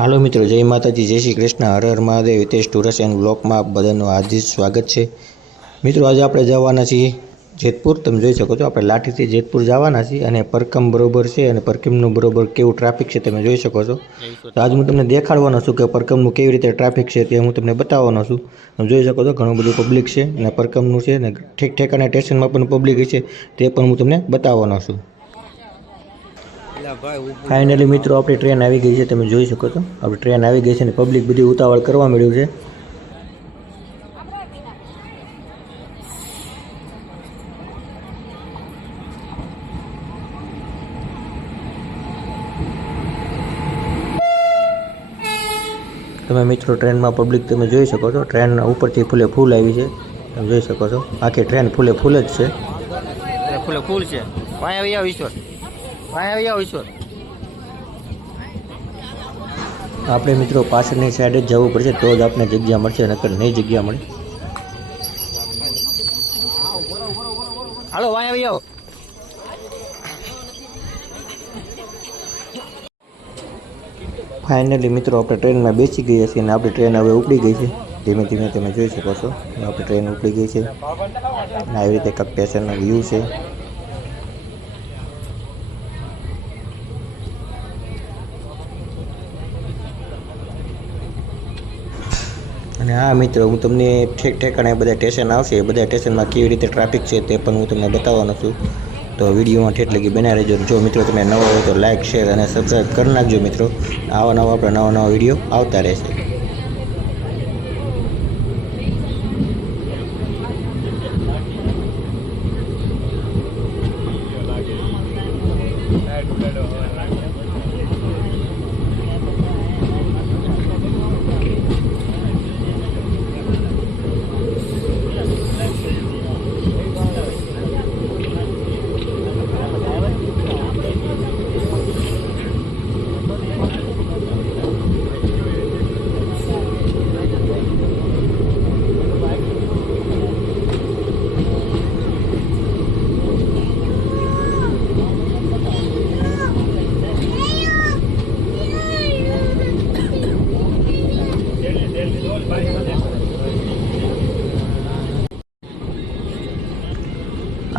હાલો મિત્રો, જય માતાજી, જય શ્રી કૃષ્ણ, હર હર મહાદેવ. હિતેશ ટુરસ એન્ડ બ્લોકમાં આપ બધાનું હાર્દિક સ્વાગત છે. મિત્રો, આજે આપણે જવાના છીએ જેતપુર. તમે જોઈ શકો છો, આપણે લાઠીથી જેતપુર જવાના છીએ અને પરકમ બરોબર છે અને પરકમનું બરોબર કેવું ટ્રાફિક છે તમે જોઈ શકો છો. તો આજે હું તમને દેખાડવાનો છું કે પરકમનું કેવી રીતે ટ્રાફિક છે તે હું તમને બતાવવાનો છું. તમે જોઈ શકો છો, ઘણું બધું પબ્લિક છે અને પરકમનું છે ને ઠેક ઠેકાના સ્ટેશનમાં પણ પબ્લિક છે તે પણ હું તમને બતાવવાનો છું. ફાઇનલી મિત્રો, આપણી ટ્રેન આવી ગઈ છે. તમે જોઈ શકો છો, આપણી ટ્રેન આવી ગઈ છે અને પબ્લિક બધી ઉતાવળ કરવા મળ્યું છે. તમે મિત્રો, ટ્રેનમાં પબ્લિક તમે જોઈ શકો છો. ટ્રેન ઉપરથી ફૂલે ફૂલ આવી છે. તમે જોઈ શકો છો, આખી ટ્રેન ફૂલે ફૂલ જ છે. ફૂલે ફૂલ છે. વાય આવી આવ ઈશ્વર, વાય આવી આવ ઈશ્વર. આપણે મિત્રો પાછળની સાઈડ જ જવું પડશે તો જ આપણે જગ્યા મળશે, નકર નહીં જગ્યા મળે. હાલો વાય આવી આવો. ફાઇનલી મિત્રો, આપણે ટ્રેનમાં બેસી ગયા છીએ અને આપણી ટ્રેન હવે ઉપડી ગઈ છે. ધીમે ધીમે તમે જોઈ શકો છો, આપણી ટ્રેન ઉપડી ગઈ છે અને આવી રીતે કંઈક સ્ટેશનનો વ્યૂ છે. અને હા મિત્રો, હું તમને ઠેક ઠેકાણે બધા સ્ટેશન આવશે, એ બધા સ્ટેશનમાં કેવી રીતે ટ્રાફિક છે તે પણ હું તમને બતાવવાનો છું. તો વિડીયોમાં ઠેઠ લગી બન્યા રહેજો. જો મિત્રો તમે નવા હોય તો લાઇક, શેર અને સબસ્ક્રાઈબ કરી નાખજો મિત્રો. આવા નવા આપણે નવા વિડીયો આવતા રહેશે.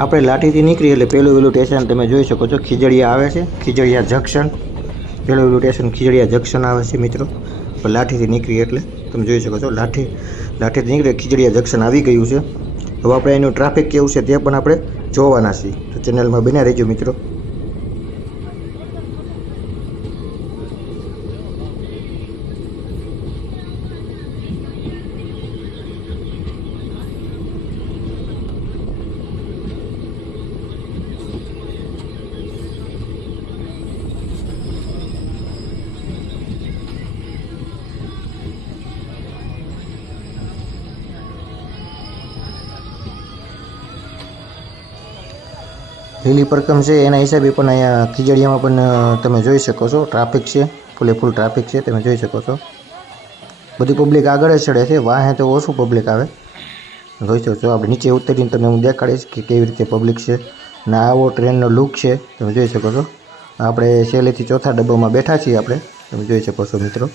આપણે લાઠીથી નીકળી એટલે પહેલું સ્ટેશન તમે જોઈ શકો છો, ખીજડીયા આવે છે. ખીજડીયા જંકશન, પહેલું સ્ટેશન ખીજડીયા જંકશન આવે છે મિત્રો. લાઠીથી નીકળી એટલે તમે જોઈ શકો છો, લાઠીથી નીકળી ખીજડીયા જંકશન આવી ગયું છે. હવે આપણે એનું ટ્રાફિક કેવું છે તે પણ આપણે જોવાના છીએ. તો ચેનલમાં બન્યા રહેજો મિત્રો. લીલી પરકમ છે એના હિસાબે પણ અહીંયા ખીજડીયામાં પણ તમે જોઈ શકો છો ટ્રાફિક છે, ફૂલે ફૂલ ટ્રાફિક છે. તમે જોઈ શકો છો, બધી પબ્લિક આગળ જ ચડે છે, વાહે તો ઓછું પબ્લિક આવે. જોઈ શકો છો, આપણે નીચે ઉતરીને તમને હું દેખાડીશ કે કેવી રીતે પબ્લિક છે અને આવો ટ્રેનનો લુક છે. તમે જોઈ શકો છો, આપણે છેલ્લેથી ચોથા ડબ્બામાં બેઠા છીએ આપણે. તમે જોઈ શકો છો મિત્રો.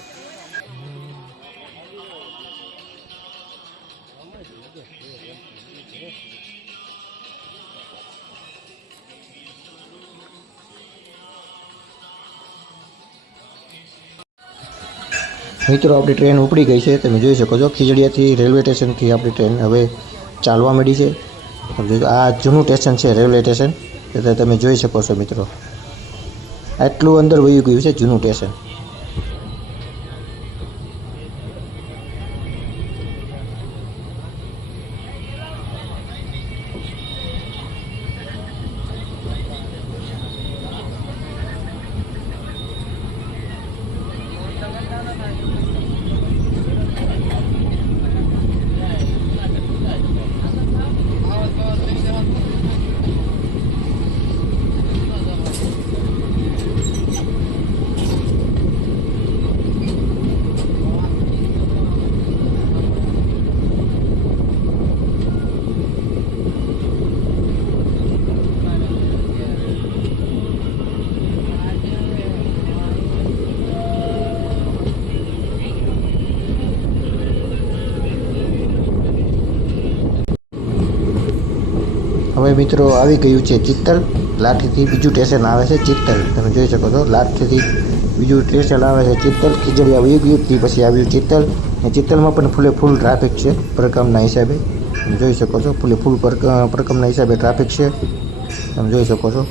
મિત્રો, આપણી ટ્રેન ઉપડી ગઈ છે. તમે જોઈ શકો છો, ખીજડીયાથી રેલવે સ્ટેશનથી આપણી ટ્રેન હવે ચાલવા માંડી છે. આ જૂનું સ્ટેશન છે રેલવે સ્ટેશન, એટલે તમે જોઈ શકો છો મિત્રો. આટલું અંદર વહી ગયું છે જૂનું સ્ટેશન. હવે મિત્રો આવી ગયું છે ચિત્તલ. લાઠીથી બીજું સ્ટેશન આવે છે ચિત્તલ. તમે જોઈ શકો છો લાઠીથી બીજું સ્ટેશન આવે છે ચિત્તલ. ખીજડીયા આવી ગયું તે પછી આવ્યું ચિત્તલ. અને ચિત્તલમાં પણ ફૂલ ટ્રાફિક છે પ્રકમના હિસાબે. તમે જોઈ શકો છો ફૂલ પ્રકમના હિસાબે ટ્રાફિક છે. તમે જોઈ શકો છો.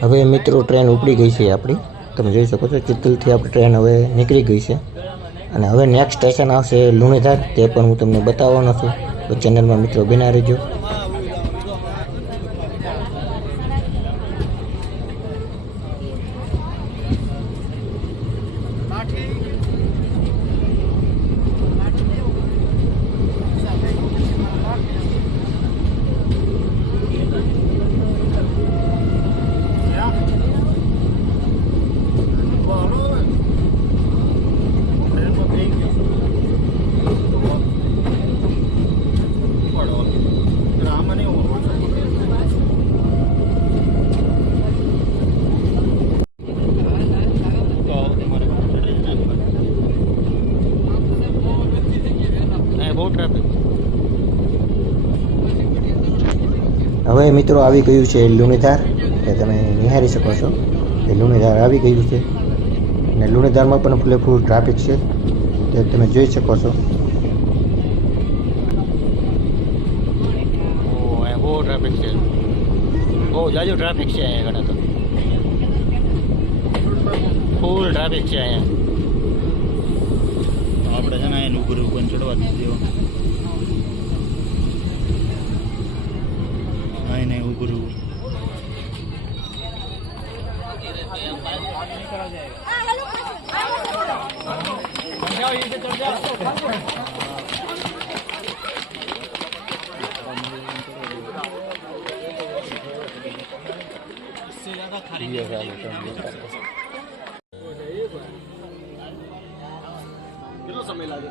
હવે મિત્રો ટ્રેન ઉપડી ગઈ છે આપણી. તમે જોઈ શકો છો ચિત્તલથી આપણી ટ્રેન હવે નીકળી ગઈ છે. અને હવે નેક્સ્ટ સ્ટેશન આવશે લુણીધાર. તે પણ હું તમને બતાવવાનો છું. તો ચેનલમાં મિત્રો બન્યા રહેજો. હવે મિત્રો આવી ગયું છે લુણીધાર. એ તમે નિહાળી શકો છો કે લુણીધાર આવી ગયું છે. અને લુણીધારમાં પણ ફૂલ ટ્રાફિક છે તે તમે જોઈ શકો છો. બહુ ટ્રાફિક છે, બહુ જાજુ ટ્રાફિક છે અહીંયા ઘણા તો. ફૂલ ટ્રાફિક છે અહીંયા. આપણે છે ને એનું ઉપર ઉપર ચડવા દીધો. આઈને ઉપર કેટલો સમય લાગે?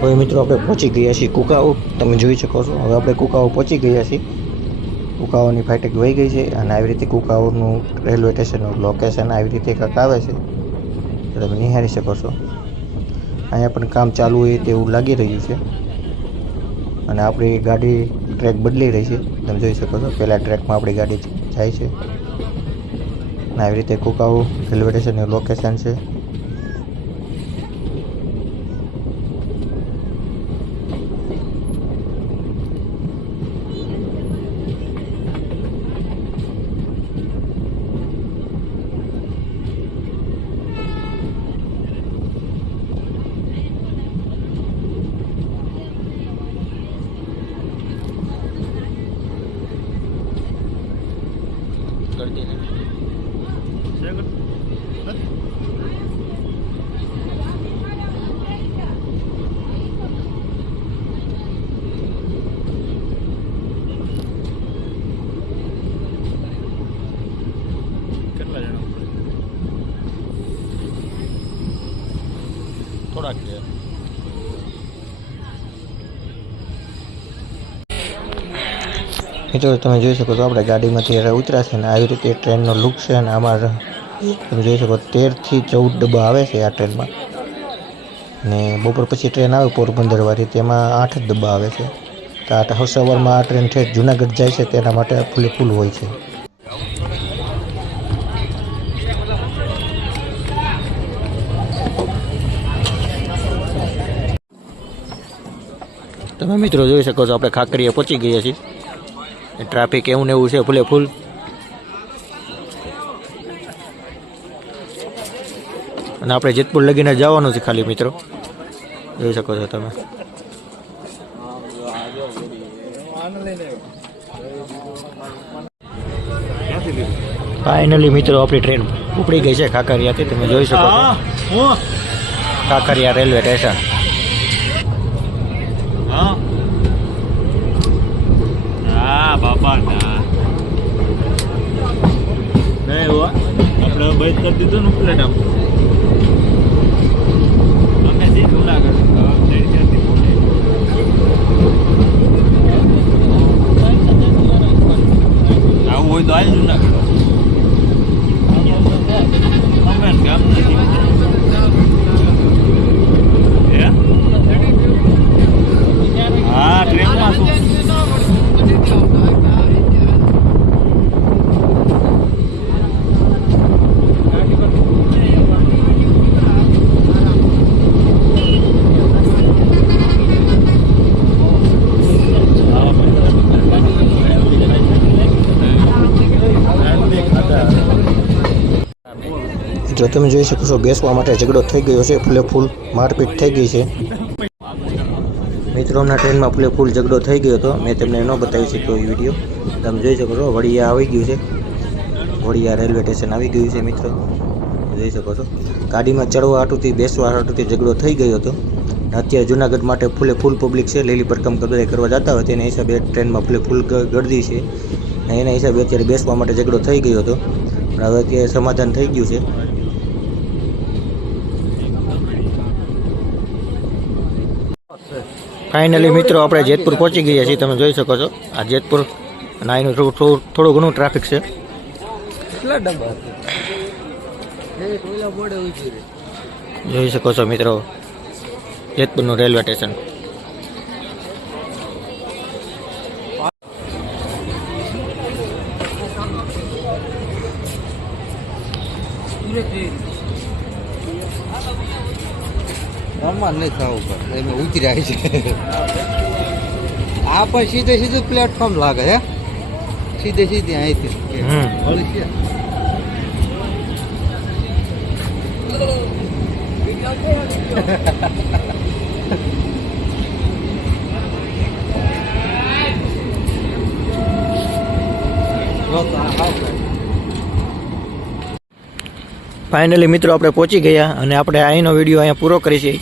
હવે મિત્રો આપણે પહોંચી ગયા છીએ કુકાઓ. તમે જોઈ શકો છો હવે આપણે કુકાઓ પહોંચી ગયા છીએ. કુકાઓની ફાટક વહી ગઈ છે. અને આવી રીતે કુકાઓનું રેલવે સ્ટેશનનું લોકેશન આવી રીતે કંઈક આવે છે. તો તમે નિહાળી શકો છો. અહીંયા પણ કામ ચાલુ હોય તેવું લાગી રહ્યું છે. અને આપણી ગાડી ટ્રેક બદલી રહી છે. તમે જોઈ શકો છો પહેલાં ટ્રેકમાં આપણી ગાડી જાય છે. અને આવી રીતે કુકાઓ રેલવે સ્ટેશનનું લોકેશન છે. કેટલા જણા થોડાક છે. મિત્રો તમે જોઈ શકો છો આપણે ગાડીમાંથી હવે ઉતર્યા છે ને આવી રીતે ટ્રેનનો લુક છે અને આમાં તમે જોઈ શકો 13 થી 14 ડબ્બા આવે છે આ ટ્રેનમાં ને બપોર પછી ટ્રેન આવે પોરબંદરવાળી તેમાં 8 જ ડબ્બા આવે છે. તો આ સવારમાં આ ટ્રેન ઠેઠ જુનાગઢ જાય છે તેના માટે ફૂલે ફૂલ હોય છે. તમે મિત્રો જોઈ શકો છો આપણે ખાકરીએ પહોંચી ગયા છીએ. ટ્રાફિક એવું ને એવું છે ફૂલે ફૂલ. અને આપણે જેતપુર લગીને જવાનું છે ખાલી મિત્રો, જોઈ શકો છો તમે. ફાઇનલી મિત્રો આપણી ટ્રેન ઉપડી ગઈ છે ખાકરિયાથી. તમે જોઈ શકો છો ખાકરિયા રેલવે સ્ટેશન. હા બાપા ના આપણે બંધ કરી દીધું ને પ્લેટ આમ અમે જે જુનાગઢ આવું હોય તો આવી જુનાગઢ અમે ગામ નથી હા ટ્રેનમાં શું જો તમે જોઈ શકો છો બેસવા માટે ઝઘડો થઈ ગયો છે, ફૂલે ફૂલ મારપીટ થઈ ગઈ છે. મિત્રો હમણાં ટ્રેનમાં ફૂલે ફૂલ ઝઘડો થઈ ગયો હતો, મેં તમને ન બતાવી શક્યો એ વિડીયો. તમે જોઈ શકો છો વડિયા આવી ગયું છે, વડિયા રેલવે સ્ટેશન આવી ગયું છે. મિત્રો જોઈ શકો છો ગાડીમાં ચડવા હાટુથી બેસવા હાટુથી ઝઘડો થઈ ગયો હતો. અત્યારે જુનાગઢ માટે ફૂલે ફૂલ પબ્લિક છે, લીલી પરકમ કબરે કરવા જતા હોય તેના હિસાબે ટ્રેનમાં ફૂલે ફૂલ ગળદી છે. અને એના હિસાબે અત્યારે બેસવા માટે ઝઘડો થઈ ગયો હતો, પણ હવે અત્યારે સમાધાન થઈ ગયું છે. ફાઇનલી મિત્રો આપણે જેતપુર પહોંચી ગયા છીએ. તમે જોઈ શકો છો આ જેતપુર અને અહીંનું થોડું ઘણું ટ્રાફિક છે. જોઈ શકો છો મિત્રો જેતપુરનું રેલવે સ્ટેશન. અમારે નહીં થવું પડે એમાં ઉતર્યા છે. આ પણ સીધે સીધું પ્લેટફોર્મ લાગે હે, સીધે સીધી અહીંથી છે. ફાઇનલી મિત્રો આપણે પહોંચી ગયા અને આપણે અહીંનો વિડીયો અહીંયા પૂરો કરી છે,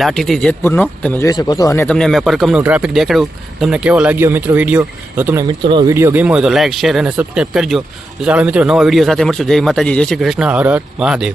લાઠીથી જેતપુરનો. તમે જોઈ શકો છો અને તમને મેં પરકમનું ટ્રાફિક દેખાડ્યું. તમને કેવો લાગ્યો મિત્રો વિડીયો? તો તમને મિત્રો વિડીયો ગમ્યો હોય તો લાઇક, શેર અને સબસ્ક્રાઈબ કરજો. તો ચાલો મિત્રો નવા વિડીયો સાથે મળશું. જય માતાજી, જય શ્રી કૃષ્ણ, હર હર મહાદેવ.